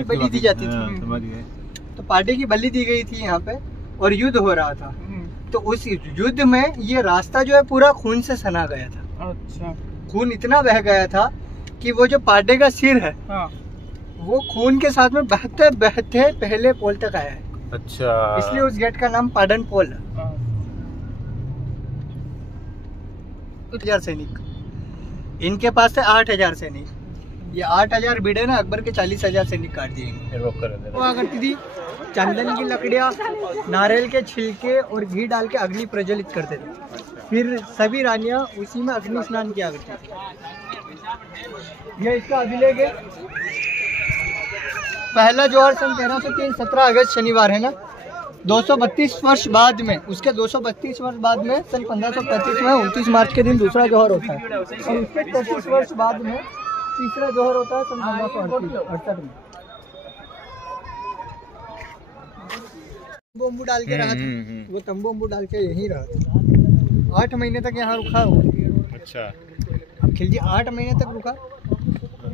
की बलि दी जाती थी। समझ गए। तो पांडे की बलि दी गई थी यहाँ पे और युद्ध हो रहा था। तो उस युद्ध में ये रास्ता जो है पूरा खून से सना गया था। अच्छा। खून इतना बह गया था कि वो जो पांडे का सिर है वो खून के साथ में बहते बहते पहले पोल तक आया है। अच्छा, इसलिए उस गेट का नाम पाडन पोल है। 1000 सैनिक, इनके पास से 8000 सैनिक। ये 8000 भिड़े ना अकबर के 40,000 सैनिक काट दिए। हुआ करती थी, चंदन की लकड़ियाँ, नारियल के छिलके और घी डाल के अग्नि प्रज्वलित करते थे। फिर सभी रानियां उसी में अग्नि स्नान किया करती थी। ये इसका अभिलेख है। पहला जोहर सन 1303 17 अगस्त शनिवार है ना। 232 वर्ष बाद में, उसके 232 वर्ष बाद में सन 1535 में 29 मार्च के दिन दूसरा जोहर होता है और उसके 33 वर्ष बाद में तीसरा जोहर होता है सन 1568 में। तंबू डाल के रहा था वो, तंबू डाल के यहीं रहा था। 8 महीने तक यहाँ रुका वो। अच्छा। अब खिलजी 8 महीने तक रुका,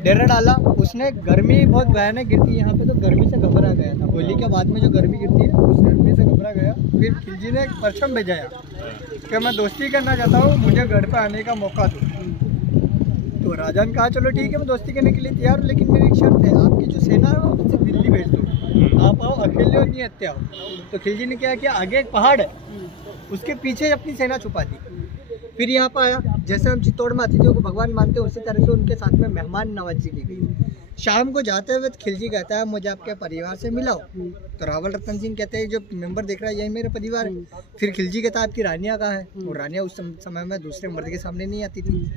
डेरा डाला उसने। गर्मी बहुत भयानक गिरती है यहाँ पे, तो गर्मी से घबरा गया था। होली के बाद में जो गर्मी गिरती है उस गर्मी से घबरा गया। फिर खिलजी ने एक परचम भेजाया कि मैं दोस्ती करना चाहता हूँ, मुझे घर पे आने का मौका दो। तो राजा ने कहा चलो ठीक है, मैं दोस्ती करने के लिए तैयार हूँ, लेकिन मेरी एक शर्त है, आपकी जो सेना है वो मुझसे दिल्ली भेज दो। आप आओ अकेले और नहीं हत्या हो। तो खिलजी ने क्या किया, आगे एक पहाड़ है उसके पीछे अपनी सेना छुपा दी। फिर यहाँ पर आया, जैसे हम चित्तौड़ में अतिथियों को भगवान मानते हैं उसी तरह से उनके साथ में मेहमान नवाजी की गई। शाम को जाते हुए खिलजी कहता है मुझे आपके परिवार से मिलाओ। तो रावल रतन सिंह कहते हैं जो मेंबर देख रहा है यही मेरा परिवार है। फिर खिलजी कहता है आपकी रानियाँ कहाँ है, और रानियाँ उस समय में दूसरे मर्द के सामने नहीं आती थी।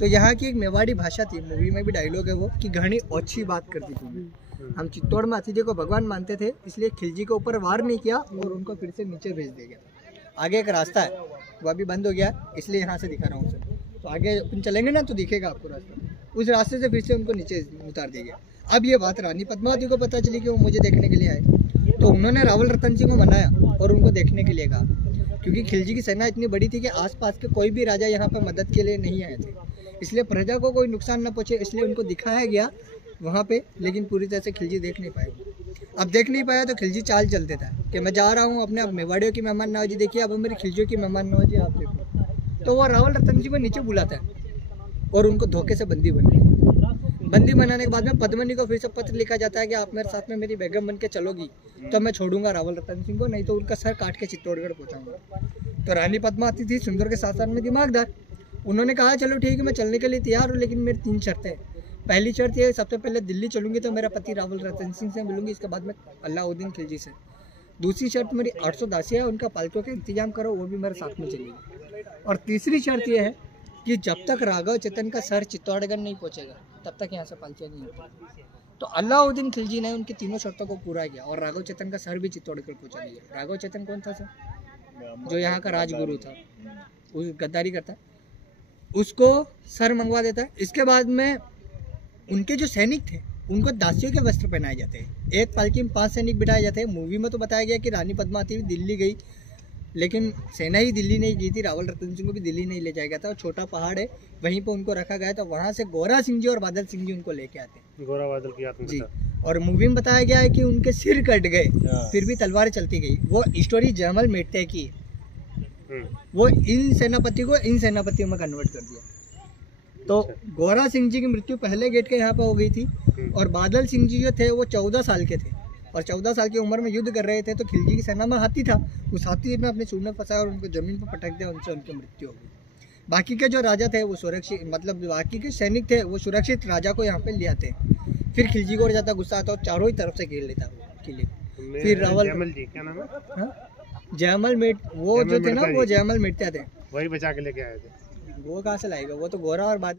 तो यहाँ की एक मेवाड़ी भाषा थी, मूवी में भी डायलॉग है वो, कि घनी अच्छी बात करती थी। हम चित्तौड़ में अतिथि को भगवान मानते थे, इसलिए खिलजी के ऊपर वार नहीं किया और उनको फिर से नीचे भेज दिया गया। आगे एक रास्ता है वो अभी बंद हो गया, इसलिए यहाँ से दिखा रहा हूँ सर। तो आगे अपन चलेंगे ना तो दिखेगा आपको रास्ता, उस रास्ते से फिर से उनको नीचे उतार दिया गया। अब ये बात रानी पद्मावती को पता चली कि वो मुझे देखने के लिए आए, तो उन्होंने रावल रतन सिंह को मनाया और उनको देखने के लिए कहा, क्योंकि खिलजी की सेना इतनी बड़ी थी कि आसपास के कोई भी राजा यहाँ पर मदद के लिए नहीं आए थे, इसलिए प्रजा को कोई नुकसान न पहुँचे, इसलिए उनको दिखाया गया वहाँ पे। लेकिन पूरी तरह से खिलजी देख नहीं पाए। अब देख नहीं पाया तो खिलजी चाल चल देता है कि मैं जा रहा हूँ अपने मेवाड़ियों की मेहमान नवाजी देखिए, अब मेरी खिलजियों की मेहमान नवाजी आप देखो। तो वो रावल रतन सिंह को नीचे बुलाता है और उनको धोखे से बंदी बनाने के बाद में पद्मनी को फिर से पत्र लिखा जाता है कि आप मेरे साथ में मेरी बेगम बन के चलोगी तो मैं छोड़ूंगा रावल रतन सिंह को, नहीं तो उनका सर काट के चित्तौड़गढ़ पहुँचाऊंगा। तो रानी पद्मावती थी सुंदर के साथ साथ में दिमागदार, उन्होंने कहा चलो ठीक है मैं चलने के लिए तैयार हूँ, लेकिन मेरी 3 शर्तें हैं। पहली शर्त ये, सबसे पहले दिल्ली चलूंगी तो मेरा पति रावल रतन सिंह से मिलूंगी, इसके बाद में अलाउद्दीन खिलजी से। दूसरी शर्त मेरी 800 दासियाँ है, उनका पालतू का इंतजाम करो, वो भी मेरे साथ में चलेगी। और तीसरी शर्त ये है कि जब तक राघव चेतन का सर चित्तौड़गढ़ नहीं पहुंचेगा तब तक यहाँ से पालतियाँ नहीं होती। तो अलाउद्दीन खिलजी ने उनकी तीनों शर्तों को पूरा किया और राघव चेतन का सर भी चित्तौड़गढ़ पहुँचा दिया। राघव चेतन कौन था सर, जो यहाँ का राजगुरु था, उस गद्दारी करता, उसको सर मंगवा देता है। इसके बाद में उनके जो सैनिक थे उनको दासियों के वस्त्र पहनाए जाते हैं। एक पालकी में 5 सैनिक बिठाए जाते हैं। मूवी में तो बताया गया कि रानी पद्मावती भी दिल्ली गई, लेकिन सेना ही दिल्ली नहीं गई थी, रावल रतन सिंह को भी दिल्ली नहीं ले जाया गया था। और छोटा पहाड़ है वहीं पर उनको रखा गया था, वहाँ से गोरा सिंह जी और बादल सिंह जी उनको लेके आते हैं। गोरा बादल की आत्मा जी। और मूवी में बताया गया है कि उनके सिर कट गए फिर भी तलवार चलती गई। वो स्टोरी जयमल मेटे की, वो इन सेनापति को इन सेनापतियों में कन्वर्ट कर दिया। तो गोरा सिंह जी की मृत्यु पहले गेट के यहाँ पर हो गई थी और बादल सिंह जी जो थे वो 14 साल के थे और 14 साल की उम्र में युद्ध कर रहे थे। तो खिलजी की सेना में हाथी था, उस हाथी ने अपने सूंड में फंसाया और उनको जमीन पर पटक दिया, उनसे उनकी मृत्यु हो गई। बाकी के जो राजा थे वो सुरक्षित, मतलब बाकी के सैनिक थे वो सुरक्षित राजा को यहाँ पे ले आते हैं। फिर खिलजी को ज़्यादा गुस्सा आता और चारों ही तरफ से घेर लेता किले। फिर रावल जी क्या नाम है, जयमल मेट, वो जो थे ना वो जयमल मेटते थे, वही बचा के लेके आए थे। वो कहाँ से लाएगा, वो तो गोरा और